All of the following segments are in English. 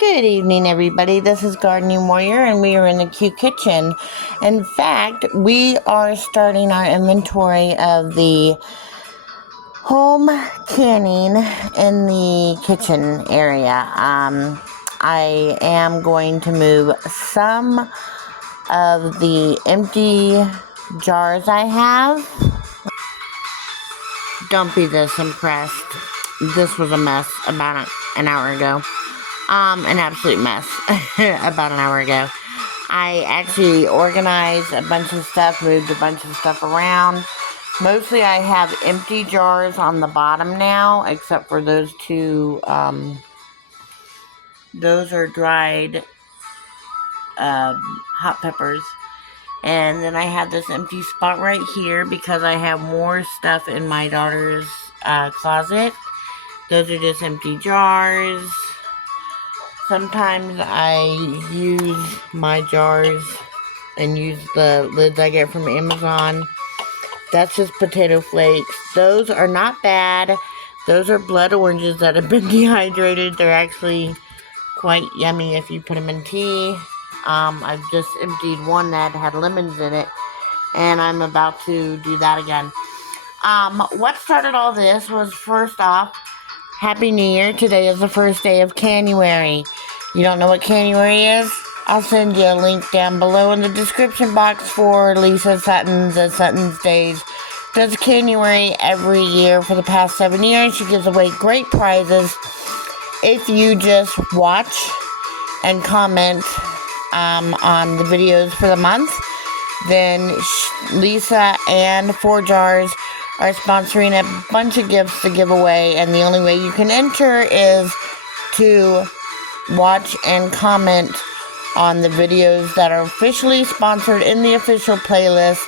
Good evening, everybody. This is Gardening Warrior, and we are in the Q Kitchen. In fact, we are starting our inventory of the home canning in the kitchen area. I am going to move some of the empty jars I have. Don't be this impressed. This was a mess about an hour ago. An absolute mess about an hour ago. I actually organized a bunch of stuff, moved a bunch of stuff around. Mostly I have empty jars on the bottom now, except for those two. Those are dried hot peppers. And then I have this empty spot right here because I have more stuff in my daughter's closet. Those are just empty jars. Sometimes I use my jars and use the lids I get from Amazon. That's just potato flakes. Those are not bad. Those are blood oranges that have been dehydrated. They're actually quite yummy if you put them in tea. I've just emptied one that had lemons in it, and I'm about to do that again. What started all this was, first off, Happy New Year. Today is the first day of January. You don't know what January is? I'll send you a link down below in the description box for Leisa Sutton's Days. Does January every year for the past 7 years. She gives away great prizes if you just watch and comment on the videos for the month. Then Leisa and 4 Jars are sponsoring a bunch of gifts to give away, and the only way you can enter is to watch and comment on the videos that are officially sponsored in the official playlist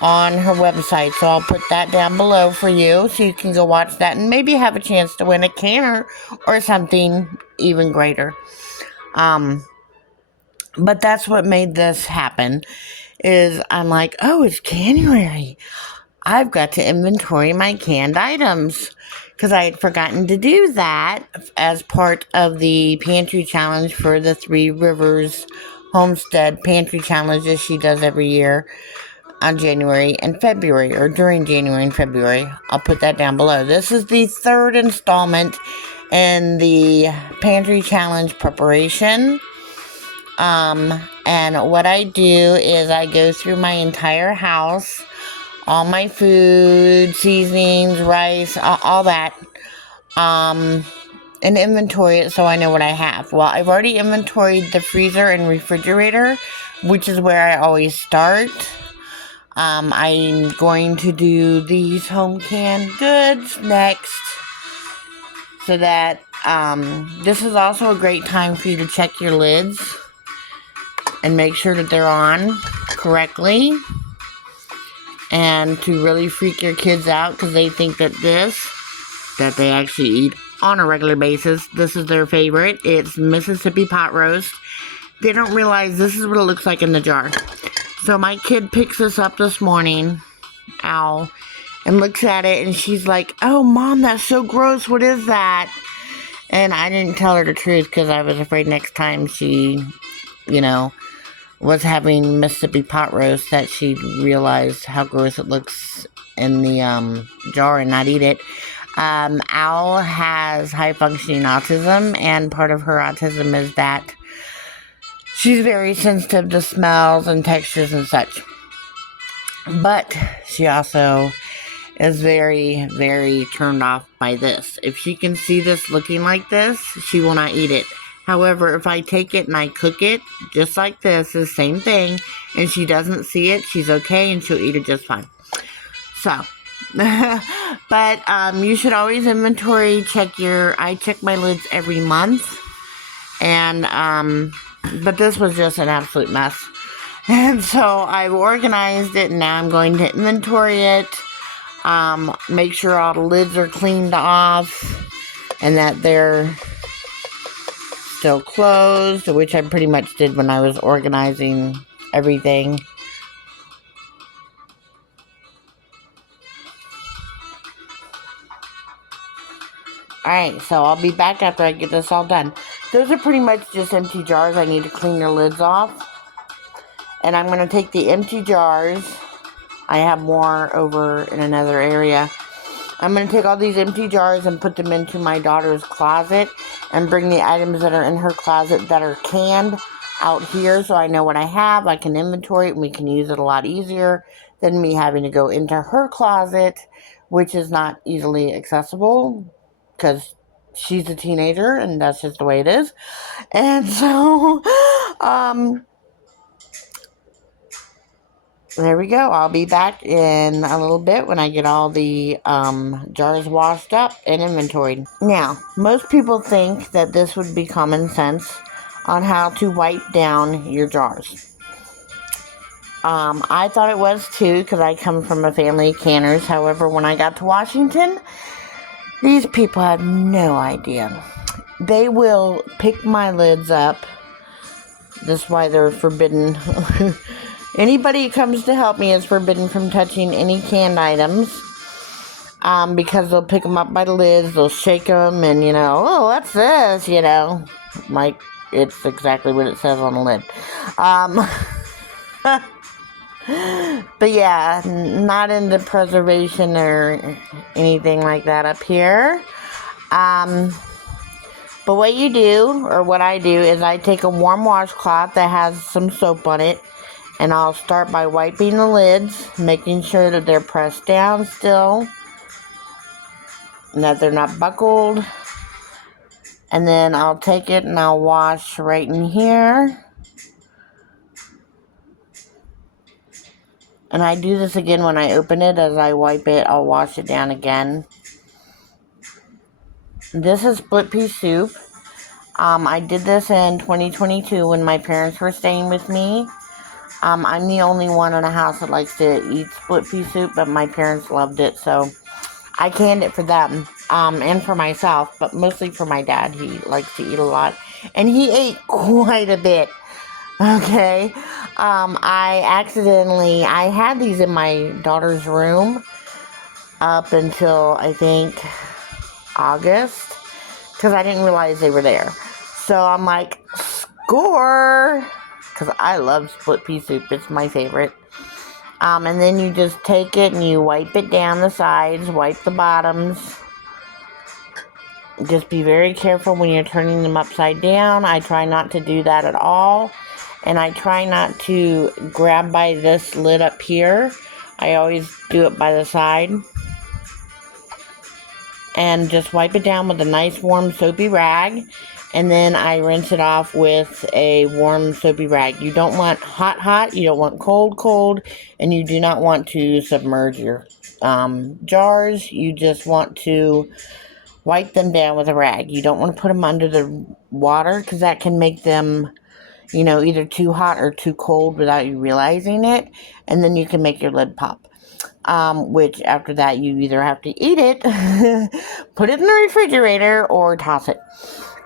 on her website. So I'll put that down below for you so you can go watch that and maybe have a chance to win a canner or something even greater. But that's what made this happen, is I'm like, oh, it's January. I've got to inventory my canned items, because I had forgotten to do that as part of the pantry challenge for the Three Rivers Homestead Pantry Challenge that she does every year on January and February, or during January and February. I'll put that down below. This is the third installment in the pantry challenge preparation. And what I do is I go through my entire house, all my food, seasonings, rice, all that, and inventory it so I know what I have. Well, I've already inventoried the freezer and refrigerator, which is where I always start. I'm going to do these home canned goods next, so that this is also a great time for you to check your lids and make sure that they're on correctly, and to really freak your kids out because they think that they actually eat on a regular basis. This is their favorite. It's Mississippi pot roast. They don't realize this is what it looks like in the jar. So my kid picks this up this morning, and looks at it, and she's like, oh, Mom, that's so gross. What is that? And I didn't tell her the truth because I was afraid next time she, was having Mississippi pot roast that she'd realize how gross it looks in the jar and not eat it. Owl has high-functioning autism, and part of her autism is that she's very sensitive to smells and textures and such. But she also is very, very turned off by this. If she can see this looking like this, she will not eat it. However, if I take it and I cook it just like this, the same thing, and she doesn't see it, she's okay and she'll eat it just fine. So, but you should always inventory I check my lids every month, and but this was just an absolute mess. And so I've organized it, and now I'm going to inventory it, make sure all the lids are cleaned off and that they're still closed, which I pretty much did when I was organizing everything. Alright, so I'll be back after I get this all done. those are pretty much just empty jars. I need to clean their lids off. And I'm going to take the empty jars. I have more over in another area. I'm going to take all these empty jars and put them into my daughter's closet and bring the items that are in her closet that are canned out here so I know what I have. I can inventory it and we can use it a lot easier than me having to go into her closet, which is not easily accessible because she's a teenager and that's just the way it is. And so, there we go. I'll be back in a little bit when I get all the jars washed up and inventoried. Now, most people think that this would be common sense on how to wipe down your jars. I thought it was too because I come from a family of canners. However, when I got to Washington, these people had no idea. They will pick my lids up. That's why they're forbidden. Anybody who comes to help me is forbidden from touching any canned items. Because they'll pick them up by the lids, they'll shake them, and, oh, what's this, like, it's exactly what it says on the lid. But yeah, not into preservation or anything like that up here. But what you do, or what I do, is I take a warm washcloth that has some soap on it, and I'll start by wiping the lids, making sure that they're pressed down still, and that they're not buckled. And then I'll take it and I'll wash right in here. And I do this again when I open it. As I wipe it, I'll wash it down again. This is split pea soup. I did this in 2022 when my parents were staying with me. I'm the only one in the house that likes to eat split pea soup, but my parents loved it, so I canned it for them, and for myself, but mostly for my dad. He likes to eat a lot, and he ate quite a bit, okay? I had these in my daughter's room up until, I think, August, because I didn't realize they were there. So I'm like, score! Because I love split pea soup. It's my favorite. And then you just take it and you wipe it down the sides, wipe the bottoms. Just be very careful when you're turning them upside down. I try not to do that at all. And I try not to grab by this lid up here. I always do it by the side. And just wipe it down with a nice warm soapy rag. And then I rinse it off with a warm soapy rag. You don't want hot, you don't want cold, and you do not want to submerge your jars. You just want to wipe them down with a rag. You don't want to put them under the water because that can make them, either too hot or too cold without you realizing it. And then you can make your lid pop. Which after that you either have to eat it, put it in the refrigerator, or toss it.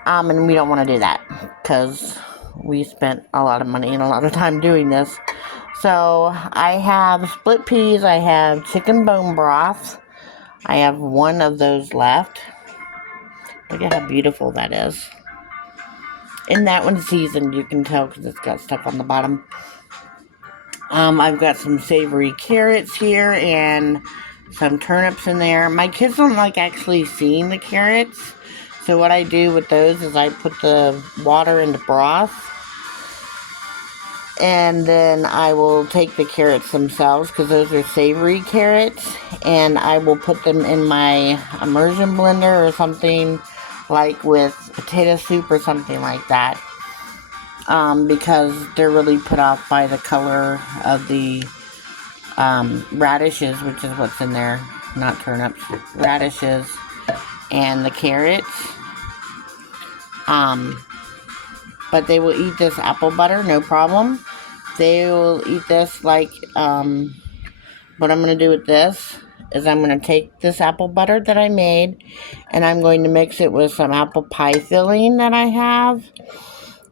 And we don't want to do that because we spent a lot of money and a lot of time doing this. So I have split peas. I have chicken bone broth. I have one of those left. Look at how beautiful that is. And that one's seasoned, you can tell because it's got stuff on the bottom. I've got some savory carrots here and some turnips in there. My kids don't like actually seeing the carrots. So what I do with those is I put the water into broth. And then I will take the carrots themselves, because those are savory carrots. And I will put them in my immersion blender or something, like with potato soup or something like that. Because they're really put off by the color of the radishes, which is what's in there. Not turnips, radishes and the carrots. But they will eat this apple butter, no problem. They will eat this like, what I'm going to do with this is I'm going to take this apple butter that I made, and I'm going to mix it with some apple pie filling that I have.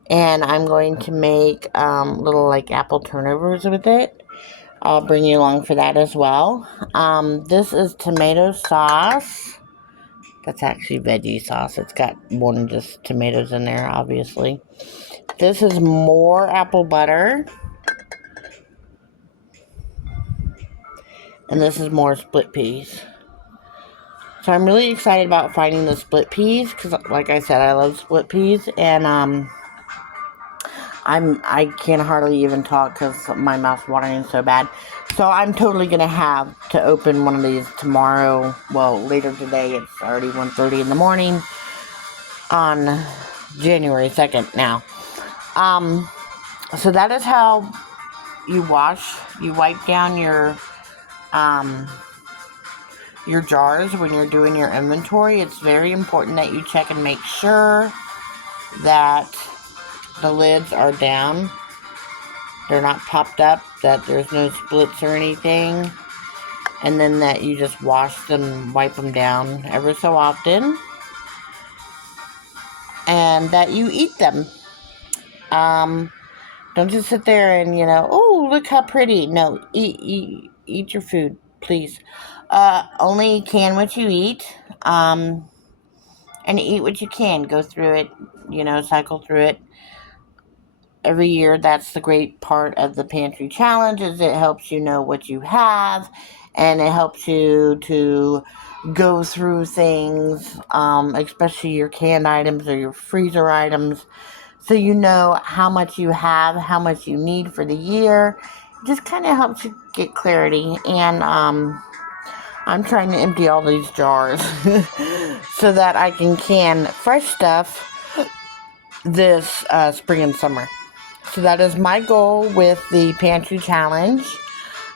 And I'm going to make little like apple turnovers with it. I'll bring you along for that as well. This is tomato sauce That's actually veggie sauce. It's got more than just tomatoes in there, obviously. This is more apple butter. And this is more split peas. So I'm really excited about finding the split peas because, like I said, I love split peas, and I can hardly even talk because my mouth's watering so bad. So I'm totally gonna have to open one of these tomorrow. Well, later today. It's already 1:30 in the morning on January 2nd now. So that is how you wash. You wipe down your jars when you're doing your inventory. It's very important that you check and make sure that the lids are down. They're not popped up, that there's no splits or anything. And then that you just wash them, wipe them down ever so often. And that you eat them. Don't just sit there and, oh, look how pretty. No, eat your food, please. Only can what you eat. And eat what you can. Go through it, cycle through it. Every year, that's the great part of the pantry challenge, is it helps you know what you have, and it helps you to go through things, especially your canned items or your freezer items, so you know how much you have, how much you need for the year. It just kind of helps you get clarity, and I'm trying to empty all these jars so that I can fresh stuff this spring and summer. So that is my goal with the pantry challenge,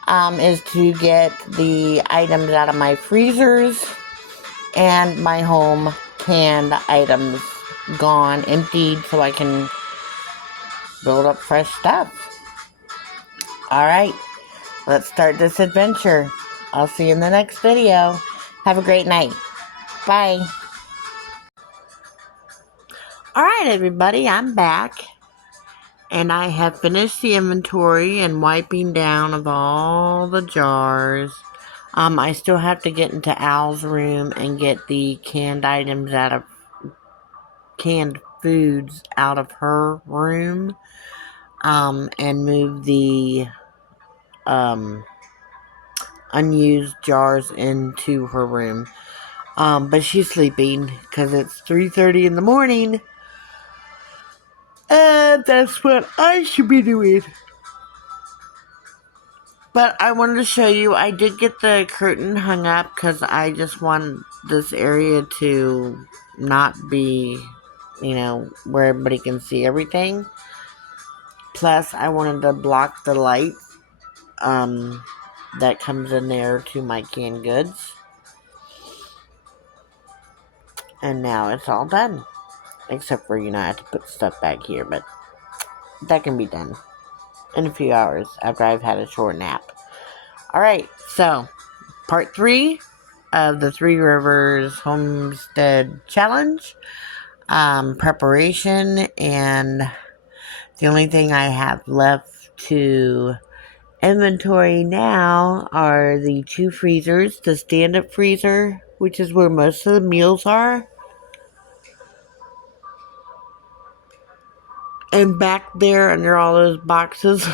is to get the items out of my freezers and my home canned items gone, emptied, so I can build up fresh stuff. Alright, let's start this adventure. I'll see you in the next video. Have a great night. Bye. Alright, everybody, I'm back. And I have finished the inventory and wiping down of all the jars. I still have to get into Al's room and get the canned foods out of her room. And move the unused jars into her room. But she's sleeping because it's 3:30 in the morning. And that's what I should be doing. But I wanted to show you, I did get the curtain hung up because I just want this area to not be, where everybody can see everything. Plus, I wanted to block the light that comes in there to my canned goods. And now it's all done. Except for, I have to put stuff back here, but that can be done in a few hours after I've had a short nap. Alright, so part 3 of the Three Rivers Homestead Challenge. Preparation, and the only thing I have left to inventory now are the 2 freezers. The stand-up freezer, which is where most of the meals are. And back there under all those boxes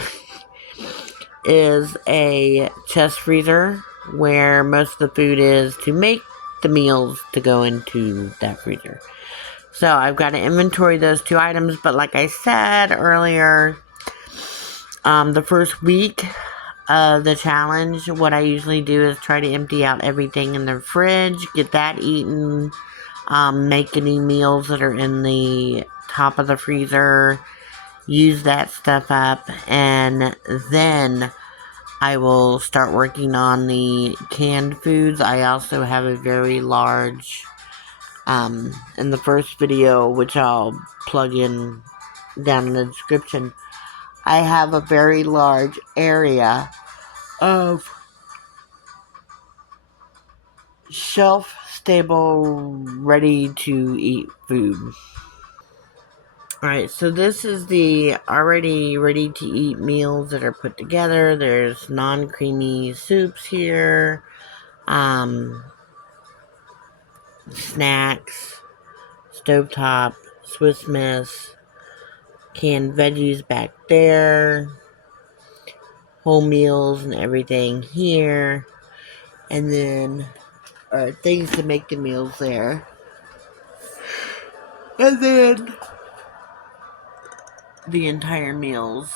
is a chest freezer where most of the food is to make the meals to go into that freezer. So I've got to inventory those 2 items, but like I said earlier, the first week of the challenge, what I usually do is try to empty out everything in the fridge, get that eaten, make any meals that are in the top of the freezer, use that stuff up, and then I will start working on the canned foods. I also have a very large, in the first video, which I'll plug in down in the description, I have a very large area of shelf-stable, ready-to-eat food. Alright, so this is the already ready-to-eat meals that are put together. There's non-creamy soups here. snacks, stovetop, Swiss Miss, canned veggies back there, whole meals and everything here, and then things to make the meals there. And then the entire meals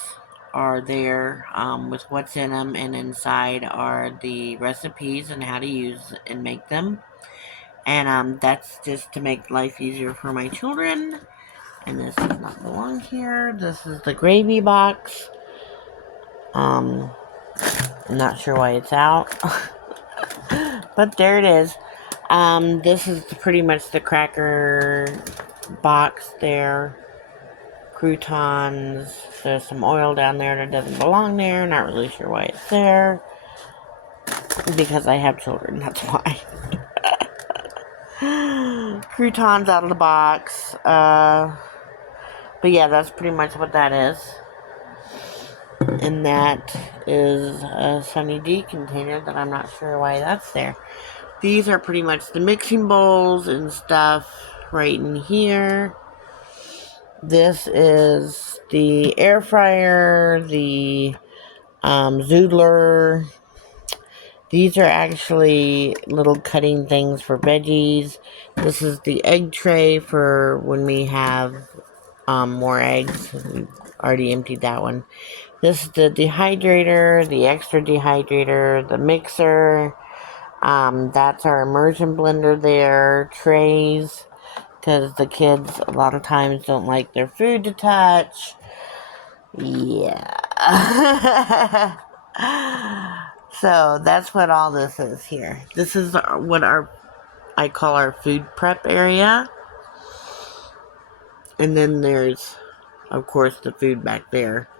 are there with what's in them, and inside are the recipes and how to use and make them. And that's just to make life easier for my children. And this does not belong here. This is the gravy box. I'm not sure why it's out. But there it is. This is pretty much the cracker box there. Croutons. There's some oil down there that doesn't belong there. Not really sure why it's there. Because I have children, that's why. Croutons out of the box. But yeah, that's pretty much what that is. And that is a Sunny D container that I'm not sure why that's there. These are pretty much the mixing bowls and stuff right in here. This is the air fryer, the zoodler. These are actually little cutting things for veggies. This is the egg tray for when we have more eggs. We've already emptied that one. This is the dehydrator, the extra dehydrator, the mixer. That's our immersion blender there. Trays, because the kids a lot of times don't like their food to touch. Yeah. So that's what all this is here. This is what I call our food prep area. And then there's, of course, the food back there.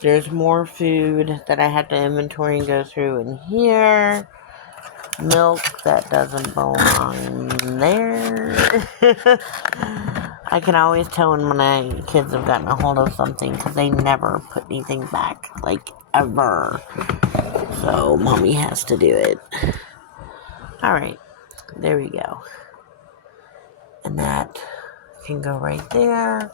There's more food that I have to inventory and go through in here. Milk that doesn't belong there. I can always tell when my kids have gotten a hold of something because they never put anything back, like ever. So mommy has to do it. Alright, there we go. And that can go right there.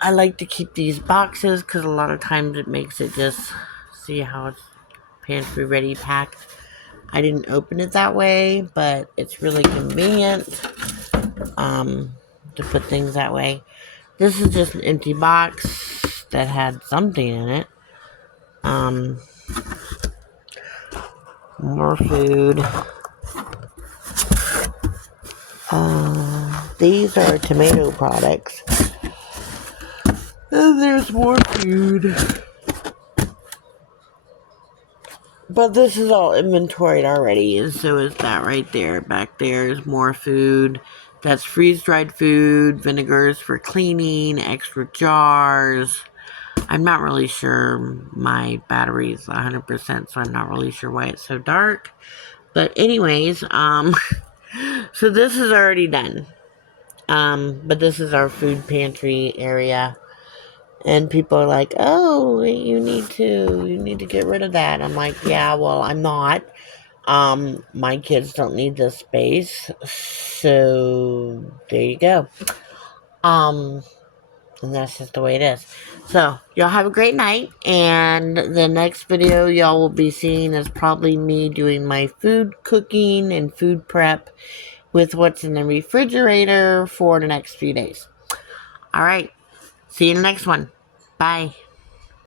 I like to keep these boxes because a lot of times it makes it just, see how it's pantry ready packed. I didn't open it that way, but it's really convenient to put things that way. This is just an empty box that had something in it. More food. These are tomato products. And there's more food. But this is all inventoried already, and so is that right there. Back there is more food. That's freeze-dried food, vinegars for cleaning, extra jars. I'm not really sure. My battery's 100%, so I'm not really sure why it's so dark. But anyways, so this is already done. But this is our food pantry area. And people are like, oh, you need to get rid of that. I'm like, yeah, well, I'm not. My kids don't need this space. So there you go. And that's just the way it is. So y'all have a great night. And the next video y'all will be seeing is probably me doing my food cooking and food prep with what's in the refrigerator for the next few days. All right. See you in the next one. Bye.